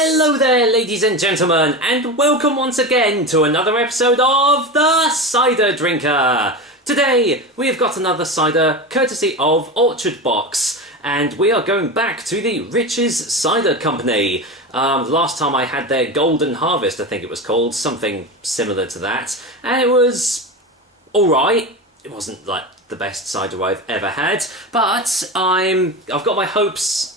Hello there, ladies and gentlemen, and welcome once again to another episode of The Cider Drinker. Today, we have got another cider courtesy of Orchard Box, and we are going back to the Riches Cider Company. Last time I had their Golden Harvest, I think it was called, something similar to that, and it was alright. It wasn't like the best cider I've ever had, but I've got my hopes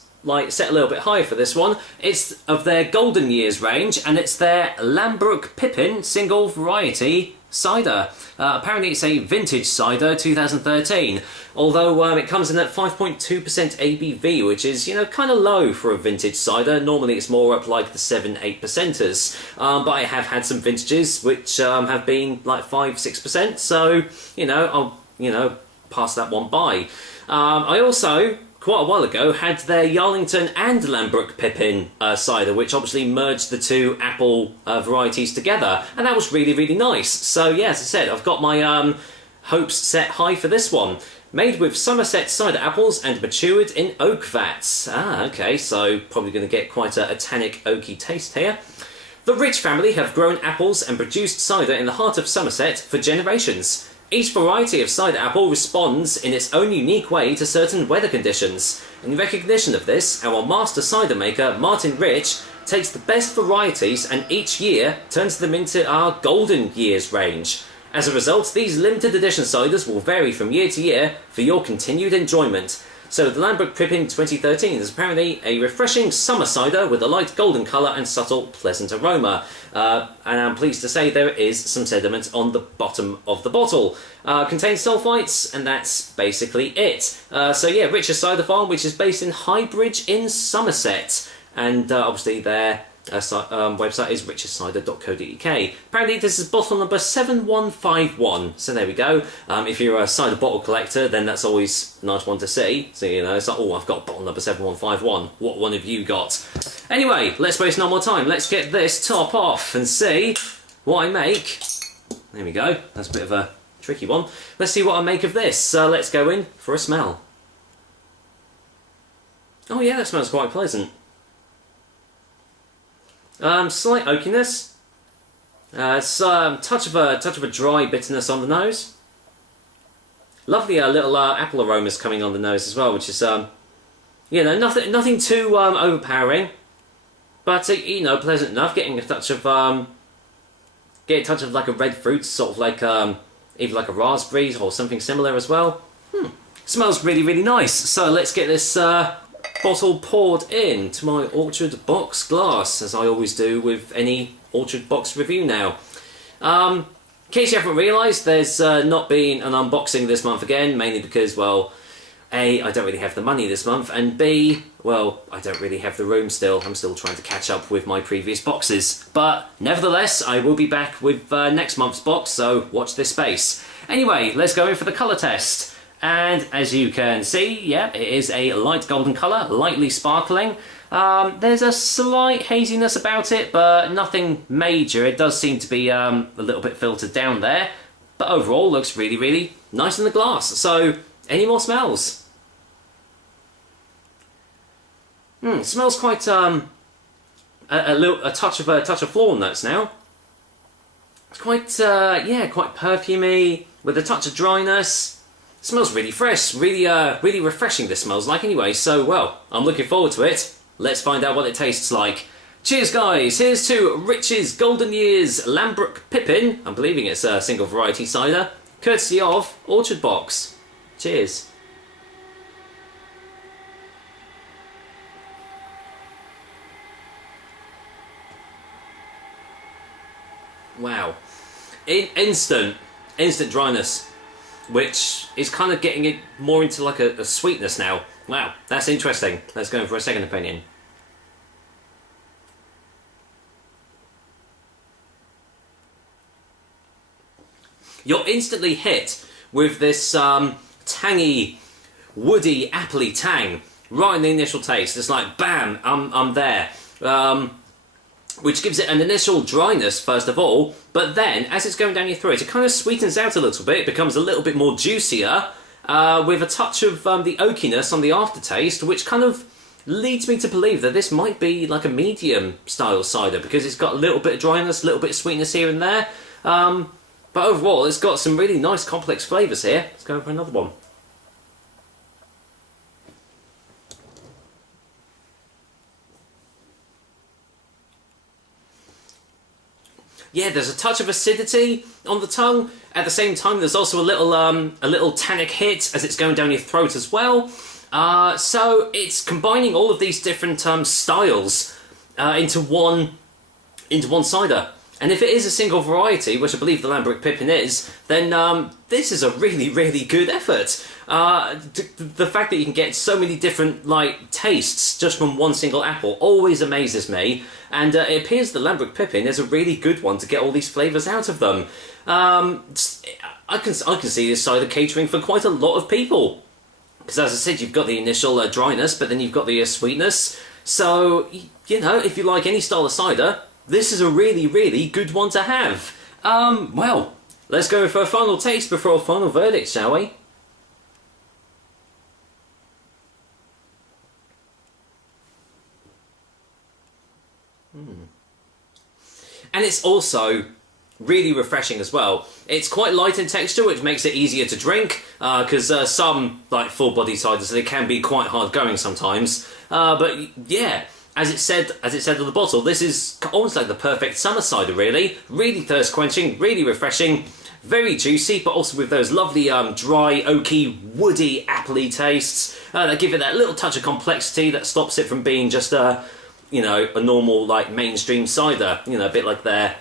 set a little bit higher for this one. It's of their Golden Years range, and it's their Lambrook Pippin single variety cider. Apparently it's a vintage cider, 2013, although it comes in at 5.2% ABV, which is, kind of low for a vintage cider. Normally it's more up like the 7-8%ers, but I have had some vintages which have been like 5-6%, so, I'll, pass that one by. I also, quite a while ago, had their Yarlington and Lambrook Pippin cider, which obviously merged the two apple varieties together, and that was really, really nice. So yeah, as I said, I've got my hopes set high for this one. Made with Somerset cider apples and matured in oak vats. Okay, so probably going to get quite a tannic, oaky taste here. The Rich family have grown apples and produced cider in the heart of Somerset for generations. Each variety of cider apple responds in its own unique way to certain weather conditions. In recognition of this, our master cider maker, Martin Rich, takes the best varieties and each year turns them into our Golden Years range. As a result, these limited edition ciders will vary from year to year for your continued enjoyment. So the Lambrook Pippin 2013 is apparently a refreshing summer cider with a light golden colour and subtle pleasant aroma. And I'm pleased to say there is some sediment on the bottom of the bottle. Contains sulphites, and that's basically it. So yeah, Rich's Cider Farm, which is based in Highbridge in Somerset. And obviously their website is richescider.co.uk. Apparently this is bottle number 7151, so there we go. If you're a cider bottle collector, then that's always a nice one to see. So it's like, oh, I've got bottle number 7151, what one have you got? Anyway, let's waste no more time, let's get this top off and see what I make. There we go, that's a bit of a tricky one. Let's see what I make of this, so let's go in for a smell. Oh yeah, that smells quite pleasant. Slight oakiness. It's touch of a dry bitterness on the nose. Lovely little apple aromas coming on the nose as well, which is nothing too overpowering, but pleasant enough. Getting a touch of like a red fruit, sort of like either like a raspberry or something similar as well. Smells really, really nice. So let's get this bottle poured into my Orchard Box glass, as I always do with any Orchard Box review now. In case you haven't realised, there's not been an unboxing this month again, mainly because, well, A, I don't really have the money this month, and B, well, I don't really have the room still. I'm still trying to catch up with my previous boxes. But nevertheless, I will be back with next month's box, so watch this space. Anyway, let's go in for the colour test. And as you can see, yeah, it is a light golden colour, lightly sparkling. There's a slight haziness about it, but nothing major. It does seem to be a little bit filtered down there, but overall looks really, really nice in the glass. So, any more smells? It smells quite a touch of floral notes now. It's quite quite perfumey with a touch of dryness. It smells really fresh, really refreshing this smells like anyway, so well, I'm looking forward to it. Let's find out what it tastes like. Cheers guys, here's to Rich's Golden Years Lambrook Pippin, I'm believing it's a single variety cider, courtesy of Orchard Box. Cheers. Wow. Instant dryness, which is kind of getting it more into like a sweetness now. Wow, that's interesting. Let's go in for a second opinion. You're instantly hit with this tangy, woody, appley tang right in the initial taste. It's like, bam, I'm there. Which gives it an initial dryness, first of all, but then, as it's going down your throat, it kind of sweetens out a little bit. It becomes a little bit more juicier, with a touch of the oakiness on the aftertaste, which kind of leads me to believe that this might be like a medium style cider because it's got a little bit of dryness, a little bit of sweetness here and there. But overall, it's got some really nice complex flavours here. Let's go for another one. Yeah, there's a touch of acidity on the tongue. At the same time, there's also a little tannic hit as it's going down your throat as well. So it's combining all of these different styles into one cider. And if it is a single variety, which I believe the Lambrook Pippin is, then this is a really, really good effort. The fact that you can get so many different tastes just from one single apple always amazes me. And it appears the Lambrook Pippin is a really good one to get all these flavours out of them. I can see this cider catering for quite a lot of people. Because as I said, you've got the initial dryness, but then you've got the sweetness. So, if you like any style of cider, this is a really, really good one to have. Well, let's go for a final taste before a final verdict, shall we? And it's also really refreshing as well. It's quite light in texture, which makes it easier to drink, because some full-body ciders, they can be quite hard going sometimes. But yeah, as it said on the bottle, this is almost like the perfect summer cider, really. Really thirst-quenching, really refreshing, very juicy, but also with those lovely dry, oaky, woody, appley tastes that give it that little touch of complexity that stops it from being just a normal mainstream cider. A bit like their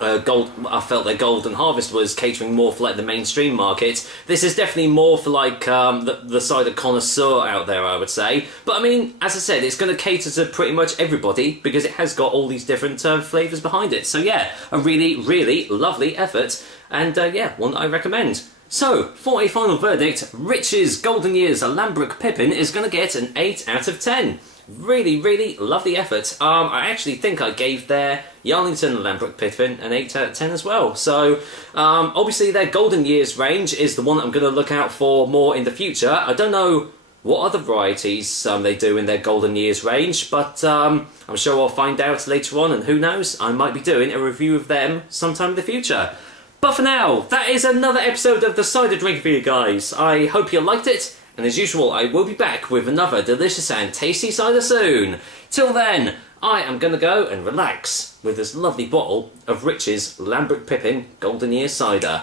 I felt their Golden Harvest was catering more for the mainstream market. This is definitely more for the cider connoisseur out there, I would say. But I mean, as I said, it's going to cater to pretty much everybody because it has got all these different flavours behind it. So yeah, a really, really lovely effort, and yeah, one that I recommend. So, for a final verdict, Rich's Golden Years Lambrook Pippin is going to get an 8 out of 10. Really, really lovely effort. I actually think I gave their Yarlington Lambrook Pippin an 8 out of 10 as well. So, obviously their Golden Years range is the one that I'm going to look out for more in the future. I don't know what other varieties they do in their Golden Years range, but I'm sure I'll find out later on, and who knows, I might be doing a review of them sometime in the future. But for now, that is another episode of the Cider Drink for you guys. I hope you liked it. And as usual, I will be back with another delicious and tasty cider soon. Till then, I am going to go and relax with this lovely bottle of Rich's Lambrook Pippin Golden Year Cider.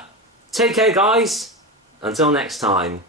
Take care, guys. Until next time.